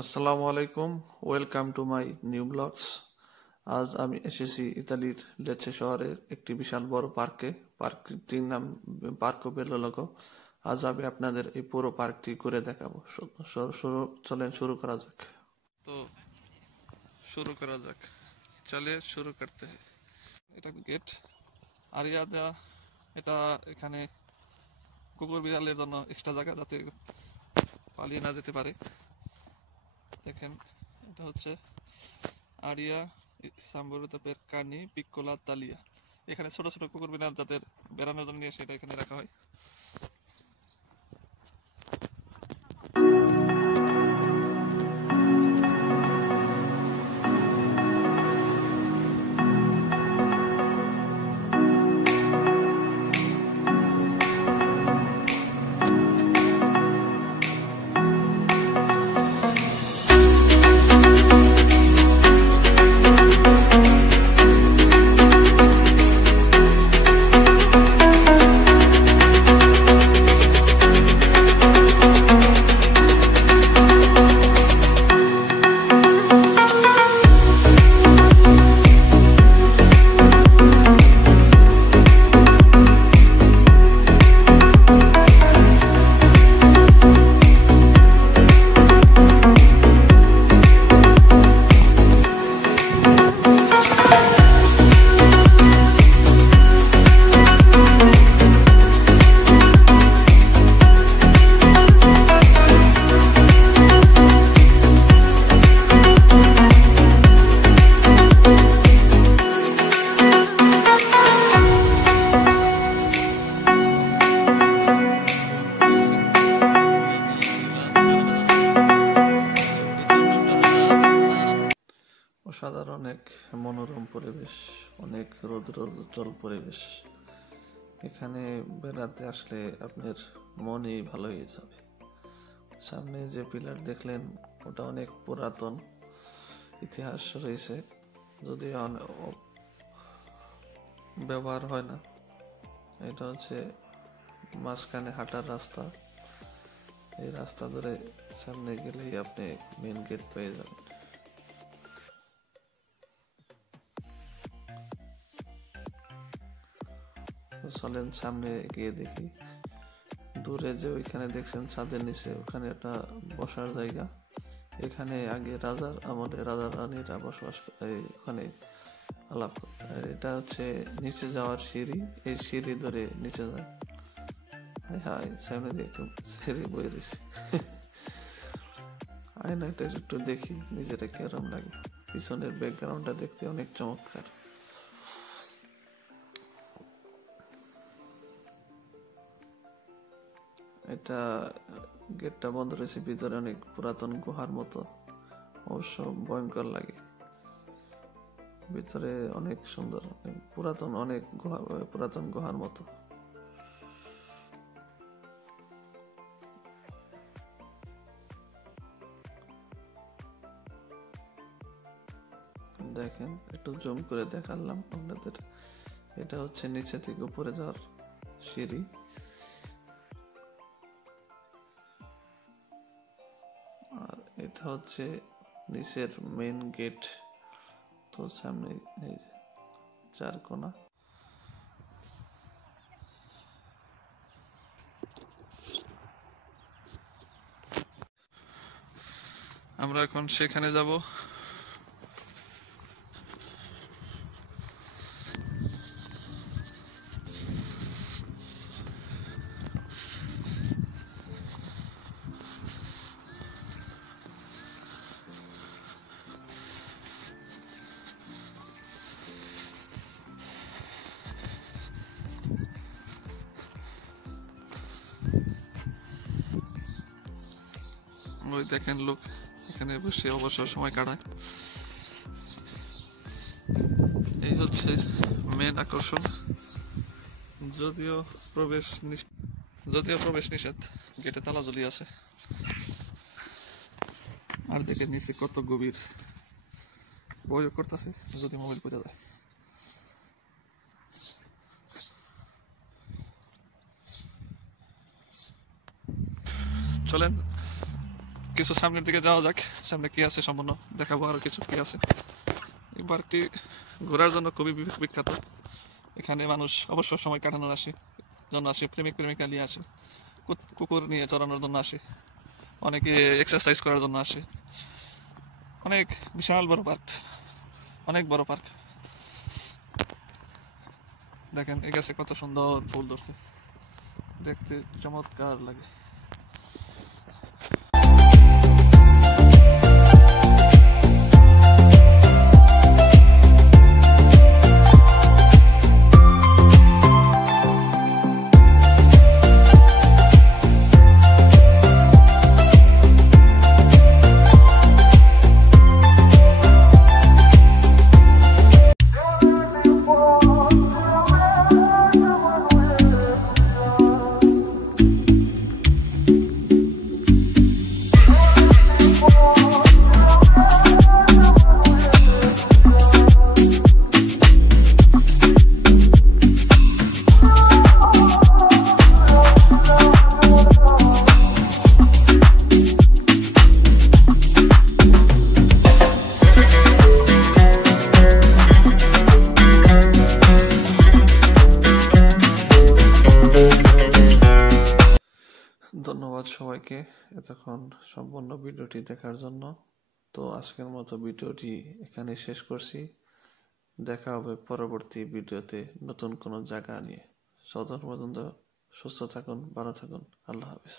আসসালামু আলাইকুম, welcome to my new blogs. আজ আমি এসেছি ইতালির লেচে শহরের একটি বিশাল বড় পার্কে। পার্কটির নাম পার্কো বেলোলোগো। আজ আমি আপনাদের এই পুরো পার্কটি ঘুরে দেখাবো। চলেন শুরু করা যাক। চলে শুরু করতে হয়। এটা গেট আরিয়া দেওয়া। এটা এখানে কুকুর বিড়ালের জন্য এক্সট্রা জায়গা, যাতে পালিয়ে না যেতে পারে। দেখেন, এটা হচ্ছে আরিয়া সাম্বরুতা পের কানি পিক্কোলা তালিয়া। এখানে ছোট ছোট কুকুর বিড়াল যাদের বেড়ানোর জন্য নিয়ে সেটা এখানে রাখা হয়। অসাধারণ এক মনোরম পরিবেশ, অনেক রৌদ্রোজ্জ্বল পরিবেশ। এখানে বেড়াতে আসলে আপনার মনই ভালো হয়ে যাবে। সামনে যে পিলার দেখলেন, ওটা অনেক পুরাতন ইতিহাস রয়েছে, যদি ব্যবহার হয় না। এটা হচ্ছে মাঝখানে হাঁটার রাস্তা। এই রাস্তা ধরে সামনে গেলেই আপনি মেন গেট পেয়ে যাবেন। চলেন সামনে গিয়ে দেখি। দূরে যে ওইখানে দেখছেন ছাদের নিচে, ওখানে একটা বসার জায়গা। এখানে আগে রাজার আমলে রাজা রানীরা বসবাস ওখানে আলাপ করত। আর এটা হচ্ছে নিচে যাওয়ার সিঁড়ি। এই সিঁড়ি ধরে নিচে যায়। হাই হাই, সামনে দিয়ে একটু সিঁড়ি বয়ে দিছি। আয়নাটা একটু দেখি নিজেরা কেরম লাগে। পিছনের ব্যাকগ্রাউন্ডটা দেখতে অনেক চমৎকার। এটা গেটটা বন্ধ রয়েছে, ভিতরে অনেক পুরাতন গুহার মতো, অবশ্য ভয়ঙ্কর লাগে। ভিতরে অনেক সুন্দর, পুরাতন গুহার মতো। দেখেন, একটু জুম করে দেখালাম আপনাদের। এটা হচ্ছে নিচে থেকে উপরে যাওয়ার সিঁড়ি। আর এটা হচ্ছে নিচের মেন গেট। তো সামনে এই চার কোনা। আমরা এখন সেখানে যাব। ওই দেখেন লোক এখানে বসে অবসর সময় কাটায়। এই হচ্ছে মেন আকর্ষণ। যদিও প্রবেশ নিষেধ, গেটে তালা ঝুলিয়ে আছে। আর দেখেন নিচে কত গভীর, ভয় করতেছে যদি মোবাইল পড়ে যায়। চলেন কিছু সামনের দিকে যাওয়া যাক, সামনে কি আছে সম্পূর্ণ দেখাবো, আরো কিছু কি আছে। এই পার্কটি ঘোরার জন্য খুবই বিখ্যাত। এখানে মানুষ অবসর সময় কাটানোর জন্য আসে, প্রেমিক প্রেমিকা নিয়ে আসে, কুকুর নিয়ে চড়ানোর জন্য আসে, অনেকে এক্সারসাইজ করার জন্য আসে। অনেক বিশাল বড় পার্ক, অনেক বড় পার্ক। দেখেন এই গাছে কত সুন্দর ফুল ধরছে, দেখতে চমৎকার লাগে। ধন্যবাদ সবাইকে এতক্ষণ সম্পূর্ণ ভিডিওটি দেখার জন্য। তো আজকের মতো ভিডিওটি এখানে শেষ করছি। দেখা হবে পরবর্তী ভিডিওতে নতুন কোনো জায়গা নিয়ে। ততক্ষণ পর্যন্ত সুস্থ থাকুন, ভালো থাকুন, আল্লাহ হাফেজ।